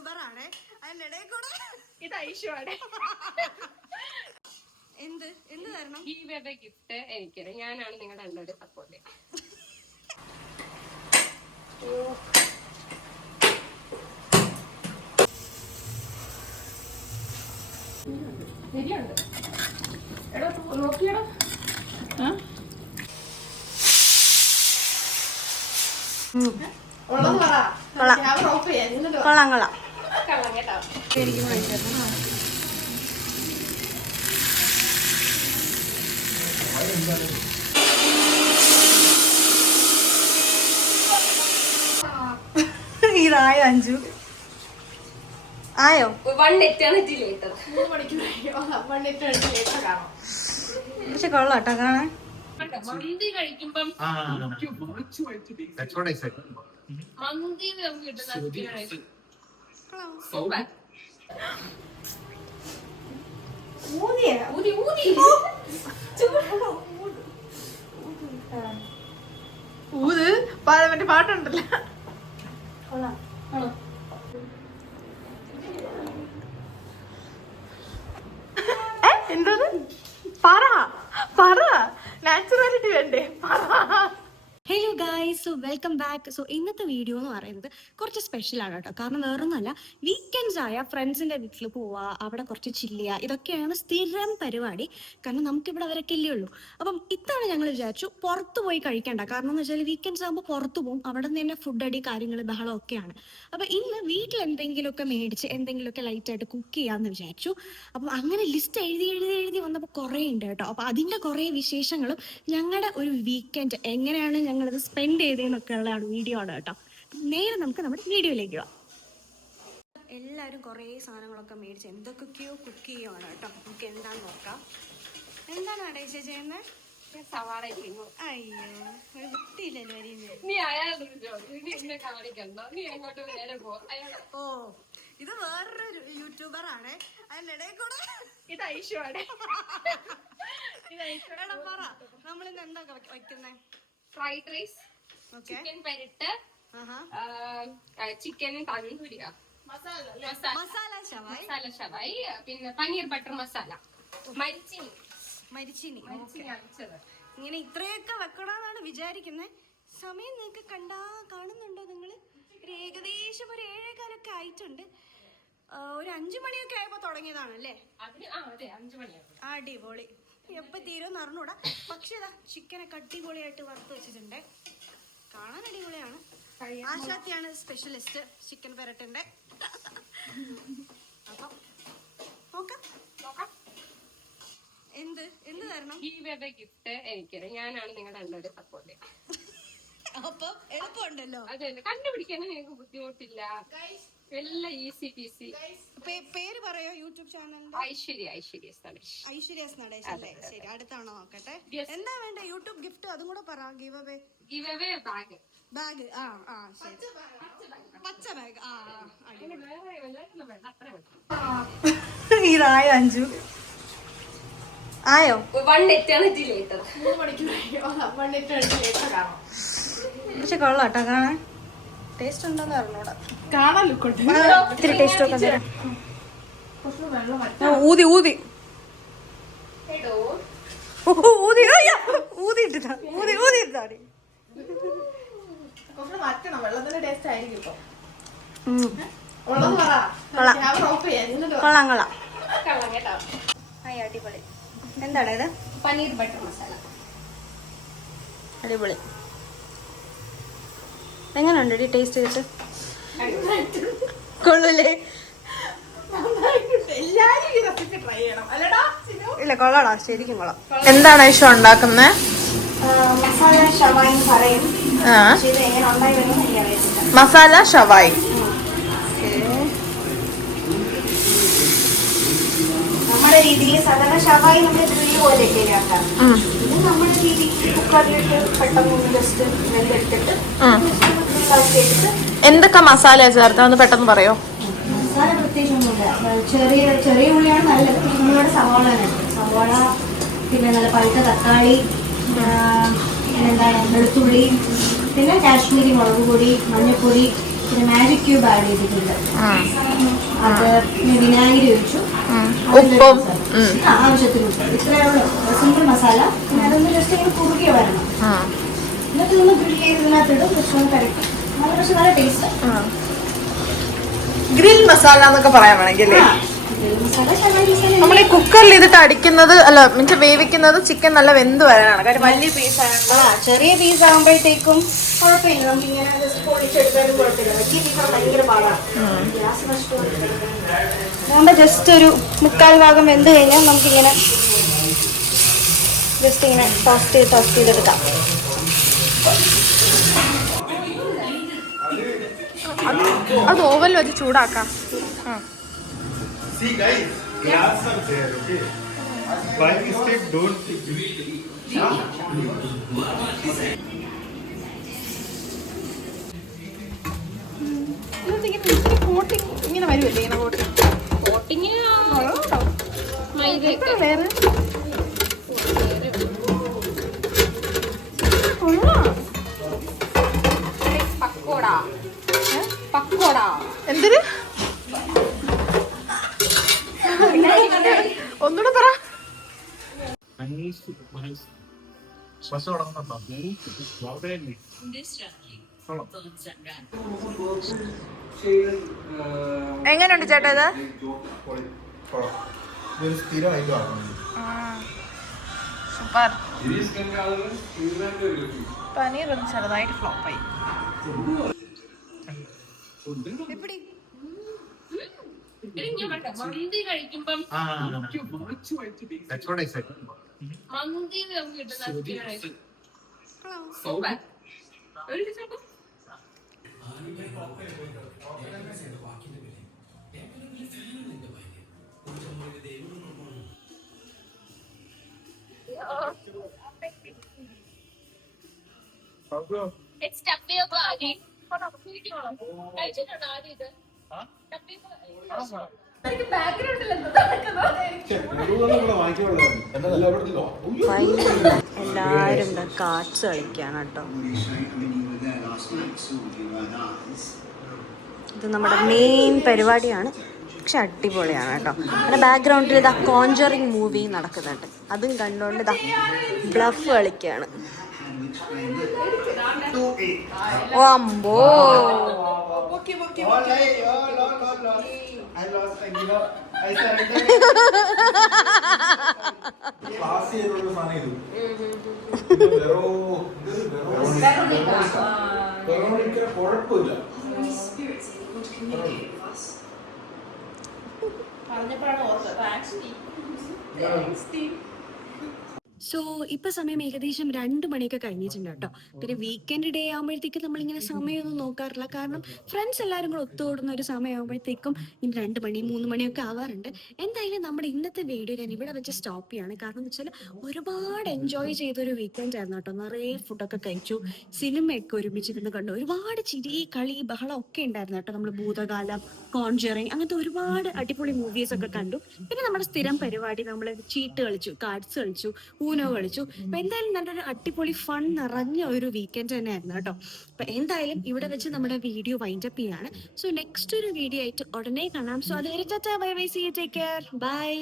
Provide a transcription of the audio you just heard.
YouTuber ആണ്. അതിനിടയിൽ കൂടെ ഇത് ഐശ്വര്യ എന്ത് എന്ത് തരണം? ഗീവേ ഗിഫ്റ്റ് എനിക്ക് ഞാനാണ് നിങ്ങളുടെ രണ്ടുപേരും സപ്പോർട്ട് ചെയ്യാം. ശരിയുണ്ട് എടാ നോക്കിയടാ. കൊള്ളാം കൊള്ളാം. കള്ളം കേട്ടോ. ഇതായോ അഞ്ചു? ആയോ? 1 eternity later. പക്ഷെ കൊള്ളാട്ടോ കാണാൻ. മന്തി കഴിക്കുമ്പം മന്തി നമുക്ക് കിട്ടുന്ന ഊത് മറ്റേ പാട്ടുണ്ടല്ലോ. എന്തത്? പറ പറ, നാച്ചുറാലിറ്റി വേണ്ടേ? പറ. Hello guys, so welcome back. So ഇന്നത്തെ വീഡിയോ എന്ന് പറയുന്നത് കുറച്ച് സ്പെഷ്യലാണ് കേട്ടോ. കാരണം വേറൊന്നുമല്ല, വീക്കെൻഡ്സ് ആയ ഫ്രണ്ട്സിൻ്റെ വീട്ടിൽ പോവുക, അവിടെ കുറച്ച് ചില്ല് ചെയ്യുക, ഇതൊക്കെയാണ് സ്ഥിരം പരിപാടി. കാരണം നമുക്കിവിടെ അവരൊക്കെ ഇല്ലേ ഉള്ളൂ. അപ്പം ഇത്തവണ ഞങ്ങൾ വിചാരിച്ചു പുറത്ത് പോയി കഴിക്കണ്ട. കാരണം എന്ന് വെച്ചാൽ വീക്കെൻഡ്സ് ആകുമ്പോൾ പുറത്ത് പോകും, അവിടെ നിന്ന് തന്നെ ഫുഡ് അടി കാര്യങ്ങൾ ബഹളം ഒക്കെയാണ്. അപ്പം ഇന്ന് വീട്ടിൽ എന്തെങ്കിലുമൊക്കെ മേടിച്ച് എന്തെങ്കിലുമൊക്കെ ലൈറ്റായിട്ട് കുക്ക് ചെയ്യാമെന്ന് വിചാരിച്ചു. അപ്പം അങ്ങനെ ലിസ്റ്റ് എഴുതി വന്നപ്പോൾ കുറേ ഉണ്ട് കേട്ടോ. അപ്പം അതിൻ്റെ കുറേ വിശേഷങ്ങളും ഞങ്ങളുടെ ഒരു വീക്കെൻഡ് എങ്ങനെയാണ് ഞങ്ങളത് സ്പെൻഡ് ചെയ്തതെന്നൊക്കെ ഉള്ളതാണ് വീഡിയോ ആണ് കേട്ടോ. നേരെ നമുക്ക് നമ്മുടെ വീഡിയോയിലേക്ക് പോവാം. എല്ലാവരും കുറേ സാധനങ്ങളൊക്കെ മേടിച്ച് എന്തൊക്കെയോ കുക്ക് ചെയ്യുവാണ് കേട്ടോ. നമുക്ക് എന്താണെന്ന് നോക്കാം. എന്താണ് അടേശ ചെയ്യുന്നത്? സവാള. അയ്യോ, ഒരു വൃത്തിയില്ലല്ലോ വരുന്നത്. നീ അയാളെ കാണിക്കണ്ട, നീ എങ്ങോട്ട് നേരെ പോ. ഓ, ഇത് വേറൊരു യൂട്യൂബർ ആണ്. അതിനിടയിൽ കൂടെ ഇത് ഐശ്വര്യ. പറ, നമ്മളിന്ന് എന്തൊക്കെ വയ്ക്കുന്നേ? ഫ്രൈഡ് റൈസ്, ചിക്കൻ പെരട്ട്, ചിക്കൻ തന്തൂരിയ, മസാല ഷവായി, പിന്നെ പനീർ ബട്ടർ മസാല, മരിച്ചിനി. ഇങ്ങനെ ഇത്രയൊക്കെ വെക്കണമെന്നാണ് വിചാരിക്കുന്നത്. സമയം നിങ്ങൾക്ക് കാണുന്നുണ്ടോ നിങ്ങൾ? ഒരു ഏകദേശം ഒരു 7:15 ആയിട്ടുണ്ട്. ഒരു 5 മണിയൊക്കെ ആയപ്പോ തുടങ്ങിയതാണ് അല്ലേ? അടിപൊളി. എപ്പോ തീരുമെന്ന് അറിഞ്ഞൂടാ. പക്ഷെ ഇതാ ചിക്കനൊക്കെ അടിപൊളിയായിട്ട് വറുത്ത് വെച്ചിട്ടുണ്ട്. കാണാൻ അടിപൊളിയാണ്. ആശാത്തിയാണ് സ്പെഷ്യലിസ്റ്റ് ചിക്കൻ പെരട്ടിന്റെ. അപ്പൊ നോക്കാം എന്ത് തരണം? ഗീവേ ഗിഫ്റ്റ് എനിക്ക് ഞാനാണ് നിങ്ങളുടെ രണ്ടുപേരും സപ്പോർട്ട് ചെയ്യാം. അപ്പൊ എളുപ്പമുണ്ടല്ലോ. അതെ, കണ്ടുപിടിക്കാനും നിങ്ങൾക്ക് ബുദ്ധിമുട്ടില്ല, എല്ലാം ഈസി പീസി. പേര് പറയോ യൂട്യൂബ് ചാനലിന്റെ? ഐശ്വര്യ നടേശ്. അല്ലേ? ശരി, അടുത്താണോ നോക്കട്ടെ. എന്താ വേണ്ട യൂട്യൂബ് ഗിഫ്റ്റ്? അതും കൂടെ പറ. Giveaway bag. ശരി, പച്ച ബാഗ്. ഇതായോ അഞ്ചു? ആയോ? 1 eternity later. പക്ഷെ കൊള്ളാട്ടോ കാണാൻ. ടേസ്റ്റ് ഉണ്ടോന്ന് അറിഞ്ഞൂടാ. കാണാൻ ലുക്കുണ്ട്. ഇത്തിരി ടേസ്റ്റ് ഒക്കെ തരാം. ഊതി ഇട്ടാടി. വെള്ളത്തിന്റെ ടേസ്റ്റ് ആയിരിക്കും. കൊള്ളാം. കേട്ടോ. അടിപൊളി. എന്താണ് ഇത്? പനീർ ബട്ടർ മസാല. അടിപൊളി. എങ്ങനെയുണ്ട് ടേസ്റ്റ് ചെയ്തിട്ട്? കൊള്ളൂലേ? ഇല്ല, കൊള്ളാടാ, ശരിക്കും കൊള്ളാം. എന്താണ് ഐഷ ഉണ്ടാക്കുന്നത്? മസാല ഷവായി പറയും. മസാല ഷവായി. നമ്മുടെ രീതിയിൽ സാധാരണ ഷവായി നമ്മൾ ഗ്രില്ല് പോലെ ഇട്ടാക്കാം. ഇത് നമ്മുടെ രീതിക്ക് കുക്കറിലിട്ട് പെട്ടെന്ന് ജസ്റ്റ് വെന്തെടുത്തിട്ട് എന്തൊക്കെ മസാല ചേർത്താ ഒന്ന് പെട്ടെന്ന് പറയോ? മസാല പ്രത്യേകിച്ചൊന്നുമില്ല. ചെറിയ ഉള്ളിയാണ് നല്ലത്. നമ്മളിവിടെ സവാള, പിന്നെ നല്ല പഴുത്ത തക്കാളി, പിന്നെന്താണ് വെളുത്തുള്ളി, പിന്നെ കാശ്മീരി മുളക് പൊടി, മഞ്ഞൾപ്പൊടി, പിന്നെ മാജിക് ക്യൂബ് ആഡ് ചെയ്തിട്ടുണ്ട്. അത് വിനാഗിരി ഒഴിച്ചു, ഉപ്പും ആവശ്യത്തിന് ഉപ്പ്. ഇത്രയേ ഉള്ളൂ, സിമ്പിൾ മസാല. പിന്നെ അതൊന്ന് ജസ്റ്റ് ഇങ്ങനെ കുറുകി വരണം. എന്നിട്ട് ഒന്ന് ഗ്രിൽ ചെയ്ത് ഇതിനകത്തിടും, ജസ്റ്റ് ഒന്ന് കഴിക്കും. നല്ല ടേസ്റ്റ്. ഗ്രിൽ മസാല എന്നൊക്കെ പറയാൻ വേണമെങ്കിൽ മസാല ഷവായി മസാല. നമ്മൾ ഈ കുക്കറിൽ ഇതിട്ട് അടിക്കുന്നത് അല്ല മീൻസ് വേവിക്കുന്നത് ചിക്കൻ നല്ല വെന്ത് വരാനാണ്. കാര്യം വലിയ പീസ് ചെറിയ പീസ് ആകുമ്പോഴത്തേക്കും കുഴപ്പമില്ല, നമുക്കിങ്ങനെ ജസ്റ്റ് പൊളിച്ചെടുത്താലും കുഴപ്പമില്ല. വലിയ പീസ് ഭയങ്കര പാടാണ്, ഗ്യാസ് നഷ്ടം. അതുകൊണ്ട് ജസ്റ്റ് ഒരു 3/4 ഭാഗം വെന്ത് കഴിഞ്ഞാൽ നമുക്കിങ്ങനെ ജസ്റ്റ് ഇങ്ങനെ ടോസ്റ്റ് ചെയ്തെടുക്കാം. അത് ഓവനിൽ വെച്ച് ചൂടാക്കാം. See guys, glass are there, okay? By mistake, don't. ഇങ്ങനെ വരുമല്ലേ ഇങ്ങനെ കോട്ടിങ് മൈദയൊക്കെ വേറെ പക്കോട എന്തിന് ഒന്നുകൂടെ പറ. എങ്ങനെയുണ്ട് ചേട്ടാ ഇത്? സ്ഥിരമായിട്ട് സൂപ്പർ. പനീർ ഒന്ന് ചെറുതായിട്ട് ഫ്ലോപ്പായി. മന്തി കഴിക്കുമ്പം That's what I said. മന്തി നമുക്ക് കിട്ടുന്ന സൂപ്പർ. ഒരു ചേട്ടാ It's tapioca. കഴിച്ചിട്ടുണ്ടോ ആദ്യം ഇത്? എല്ലാരും കാർഡ്സ് കളിക്കാണ് കേട്ടോ. ഇത് നമ്മുടെ മെയിൻ പരിപാടിയാണ്, പക്ഷെ അടിപൊളിയാണ് കേട്ടോ. അങ്ങനെ ബാക്ക്ഗ്രൗണ്ടിൽ ഇതാ കോൺജറിങ് മൂവി നടക്കുന്നുണ്ട്, അതും കണ്ടുകൊണ്ട് ഇതാ ബ്ലഫ് കളിക്കുകയാണ്. ഓ അമ്പോ, I lost, I surrendered. Class ചെയ്തുള്ള സാധനം ഇത്. വെറോണിക്ക കുഴപ്പമില്ല. പറഞ്ഞപ്പോഴാണ് ഓർത്തത് ആക്ച്വലി. സോ ഇപ്പൊ സമയം ഏകദേശം 2 മണിയൊക്കെ കഴിഞ്ഞിട്ടുണ്ട് കേട്ടോ. പിന്നെ വീക്കെൻഡ് ഡേ ആകുമ്പോഴത്തേക്കും നമ്മളിങ്ങനെ സമയമൊന്നും നോക്കാറില്ല, കാരണം ഫ്രണ്ട്സ് എല്ലാവരും കൂടെ ഒത്തുകൂടുന്ന ഒരു സമയമാകുമ്പോഴത്തേക്കും ഇനി 2 മണി 3 മണിയൊക്കെ ആവാറുണ്ട്. എന്തായാലും നമ്മുടെ ഇന്നത്തെ വീഡിയോ ഞാൻ ഇവിടെ വെച്ച് സ്റ്റോപ്പ് ചെയ്യാണ്. കാരണം എന്ന് വെച്ചാൽ ഒരുപാട് എൻജോയ് ചെയ്തൊരു വീക്കെൻഡ് ആയിരുന്നു കേട്ടോ. നിറയെ ഫുഡൊക്കെ കഴിച്ചു, സിനിമയൊക്കെ ഒരുമിച്ചിരുന്ന് കണ്ടു, ഒരുപാട് ചിരി കളി ബഹളം ഒക്കെ ഉണ്ടായിരുന്നു കേട്ടോ. നമ്മൾ ഭൂതകാലം, കോൺജറിങ്, അങ്ങനത്തെ ഒരുപാട് അടിപൊളി മൂവീസ് ഒക്കെ കണ്ടു. പിന്നെ നമ്മുടെ സ്ഥിരം പരിപാടി, നമ്മൾ ചീട്ട് കളിച്ചു, കാർഡ്സ് കളിച്ചു, ഊനോ കളിച്ചു. അപ്പൊ എന്തായാലും നല്ലൊരു അടിപൊളി ഫൺ നിറഞ്ഞ ഒരു വീക്കെൻഡ് തന്നെയായിരുന്നു കേട്ടോ. അപ്പൊ എന്തായാലും ഇവിടെ വെച്ച് നമ്മുടെ വീഡിയോ വൈൻഡപ്പ് ചെയ്യാണ്. സോ നെക്സ്റ്റ് ഒരു വീഡിയോ ആയിട്ട് ഉടനെ കാണാം. സോ അതുവരെ tata bye bye, see you, take care, by.